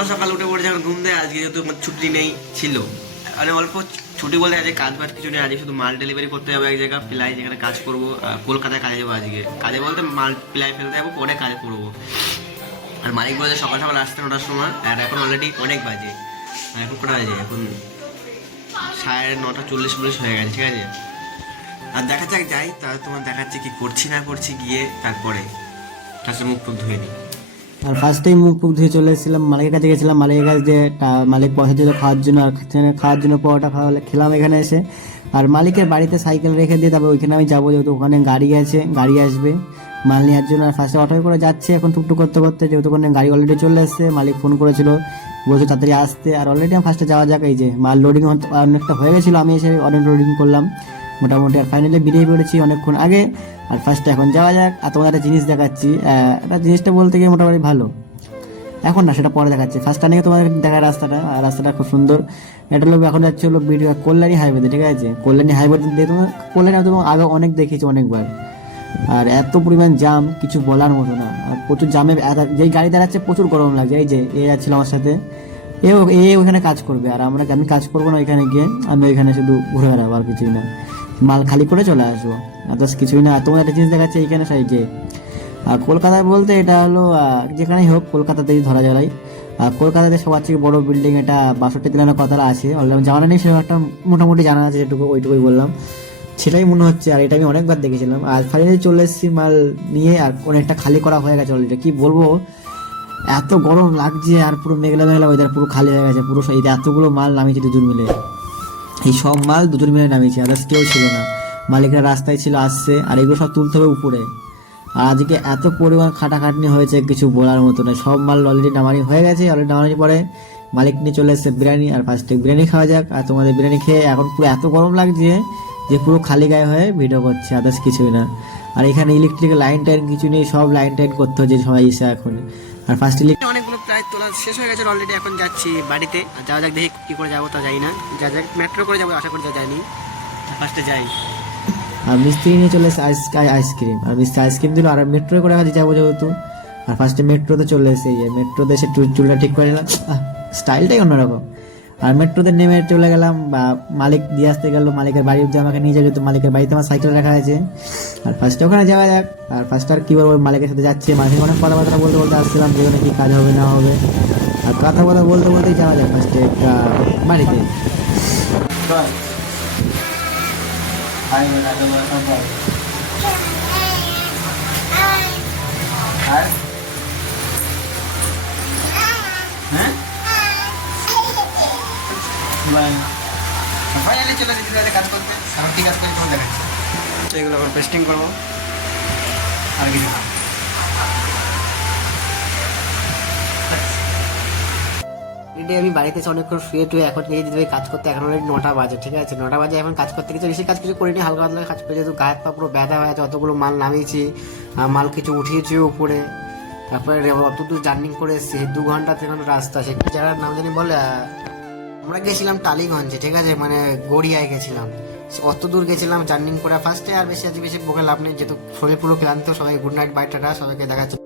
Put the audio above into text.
সকাল সকাল উঠে পড়ে যখন ঘুম দেয়, আজকে যেহেতু ছুটি নেই ছিল, মানে অল্প ছুটি বলতে আজকে কাজ বাজ কিছু নেই, আজকে শুধু মাল ডেলিভারি করতে যাবো এক জায়গা প্লাই যেখানে কাজ করবো। কলকাতায় কাজে যাবো আজকে, কাজে বলতে মাল প্লাই ফেলতে যাবো, পরে কাজ করবো। আর মালিক বলছে সকাল সকাল আসতে 9টার সময়, আর এখন অলরেডি অনেক বাজে, এখন কটা বাজে, এখন 9:40 হয়ে গেছে, ঠিক আছে। আর দেখা যাক যাই, তাহলে তোমার দেখাচ্ছে কি করছি না করছি গিয়ে, তারপরে তার মুখ টুক ধুয়ে নিই। আর ফার্স্টেই মুখ ফুক ধুয়ে চলে এসেছিলাম, মালিকের কাছে গেছিলাম, মালিকের কাছে যে মালিক পয়সা দিল খাওয়ার জন্য, আর খাওয়ার জন্য পরোটা খেলাম এখানে এসে। আর মালিকের বাড়িতে সাইকেল রেখে দিয়ে তারপর ওইখানে আমি যাবো, যেহেতু ওখানে গাড়ি আছে, গাড়ি আসবে মাল নেওয়ার জন্য। আর ফার্স্টে অটোয় করে যাচ্ছে এখন টুকটুক করতে করতে, যেহেতু ওখানে গাড়ি অলরেডি চলে এসছে, মালিক ফোন করেছিল বলছে তাড়াতাড়ি আসতে। আর অলরেডি আমি ফার্স্টে যাওয়া যাক, এই যে মাল লোডিং অনেকটা হয়ে গেছিলো, আমি এসে অনেক লোডিং করলাম মোটামুটি। আর ফাইনালি বেরিয়ে পড়েছি অনেকক্ষণ আগে। আর ফার্স্টে এখন যাওয়া যাক। আর তোমাদের একটা জিনিস দেখাচ্ছি, একটা জিনিসটা বলতে গিয়ে মোটামুটি ভালো, এখন না সেটা পরে দেখাচ্ছি। ফার্স্ট টার্নিংয়ে তোমাদের দেখায় রাস্তাটা, আর রাস্তাটা খুব সুন্দর। এটা লোক এখন যাচ্ছে হলো কল্যাণী হাইওয়েতে, ঠিক আছে। কল্যাণী হাইওয়েতে দিয়ে তোমার কল্যাণী তোমার আগে অনেক দেখেছি অনেকবার। আর এত পরিমাণ জাম কিছু বলার মতো না, আর প্রচুর জামে যেই গাড়ি দাঁড়াচ্ছে প্রচুর গরম লাগছে। এই যে এ যাচ্ছিল আমার সাথে, এ ওখানে কাজ করবে, আর আমি কাজ করবো না এখানে গিয়ে, আমি ওইখানে শুধু ঘুরে বেড়াবো আর কিছুই না, মাল খালি করে চলে আসবো, আর কিছুই না। আর তোমার একটা জিনিস দেখাচ্ছে এইখানে সাইকে। আর কলকাতায় বলতে এটা হলো যেখানেই হোক কলকাতাতেই ধরা যায়। আর কলকাতাতে সবার থেকে বড় বিল্ডিং এটা 62 তলার কথা আছে, অলরেডি জানা নেই, সেরকম একটা মোটামুটি জানা আছে, যেটুকু ওইটুকুই বললাম, সেটাই মনে হচ্ছে। আর এটা আমি অনেকবার দেখেছিলাম। আর ফাইনালি চলে এসেছি মাল নিয়ে, আর অনেকটা খালি করা হয়ে গেছে অলরেডি। কি বলবো, এত গরম লাগছে, আর পুরো মেঘলা মেঘলা ওয়েদার, পুরো খালি হয়ে গেছে পুরো। এই এতগুলো মাল নামিয়েছি দুজন মিলে, এই সব মাল দুজন মিলে নামিয়েছি, আদার্স কেউ ছিল না, মালিকরা রাস্তায় ছিল আসছে। আর এগুলো সব তুলতে হবে উপরে। আর আজকে এত পরিমাণ খাটাখাটনি হয়েছে কিছু বলার মতো না, সব মাল অলরেডি নামানি হয়ে গেছে। অলরেডি নামানোর পরে মালিক নিয়ে চলে এসেছে বিরিয়ানি, আর ফার্স্টে বিরিয়ানি খাওয়া যাক। আর তোমাদের বিরিয়ানি খেয়ে এখন পুরো এত গরম লাগছে যে পুরো খালি গায়ে হয়ে ভিডিও করছে, আদার্স কিছুই না। আর এখানে ইলেকট্রিক লাইন টাইন কিছু নেই, সব লাইন টাইন করতে হচ্ছে সবাই এসে এখন। আর ফার্স্ট অনেকগুলো প্রায় তোলা শেষ হয়ে গেছে অলরেডি, এখন যাচ্ছি বাড়িতে। আর যাওয়া যাক, দেখি কী করে যাবো তা যাই না, যা যাক মেট্রো করে যাবো, আশা করি যা যায়নি, ফার্স্টে যাই। আর মিস্ত্রি নিয়ে চলে এসে আইসক্রিম, আর মিস্ত্রি আইসক্রিম দিল, আর মেট্রো করে কাজে যাবো যেহেতু। আর ফার্স্টে মেট্রোতে চলে এসে মেট্রোতে এসে চুলটা ঠিক করে নিলাম, স্টাইলটাই অন্যরকম। আর মেট্রোতে নেমে চলে গেলাম, বা মালিক দিয়ে আসতে গেল, মালিকের বাড়ি অব্দি আমাকে নিয়ে যাবে, তো মালিকের বাড়িতে আমার সাইকেল রাখা আছে। আর ফার্স্টে ওখানে যাওয়া যাক। আর ফার্স্টে আর কী বলবো, মালিকের সাথে যাচ্ছে, মালিকের অনেক কথাবার্তা বলতে বলতে আসছিলাম, যেখানে কী কাজ হবে না হবে। আর কথা বলতে বলতেই যাওয়া যাক ফার্স্টে বাড়িতে। ফাইনালি চলে যেতে কাজ করতে, সারাটি কাজ করে চলে দেখাচ্ছে। তো এগুলো আবার পেস্টিং করবো আর কিছু না। আমি বাড়িতে এসে অনেকক্ষণ শুয়ে টুয়ে এখন নিয়ে যেতে কাজ করতে, এখন অলরেডি 9টা বাজে, ঠিক আছে। 9টা বাজে এখন কাজ করতে কিছু বেশি কাজ কিছু করিনি, হালকা হালকা কাজ করে, যেহেতু গায়ের পা পুরো ব্যথা হয়ে আছে, অতগুলো মাল নামিয়েছি, মাল কিছু উঠিয়েছি উপরে, তারপরে অত দূর জার্নি করে এসেছি, 2 ঘন্টা থেকে রাস্তা। সে কি জায়গার নাম জানি বলে, আমরা গেছিলাম টালিগঞ্জে, ঠিক আছে, মানে গড়িয়ায় গেছিলাম, অত দূর গেছিলাম জার্নি করে ফার্স্টে। আর বেশি বকে লাভ নেই, যেহেতু শরীর পুরো ক্লান্ত। সবাই গুড নাইট, বাই, টাটা, সবাইকে দেখাচ্ছে।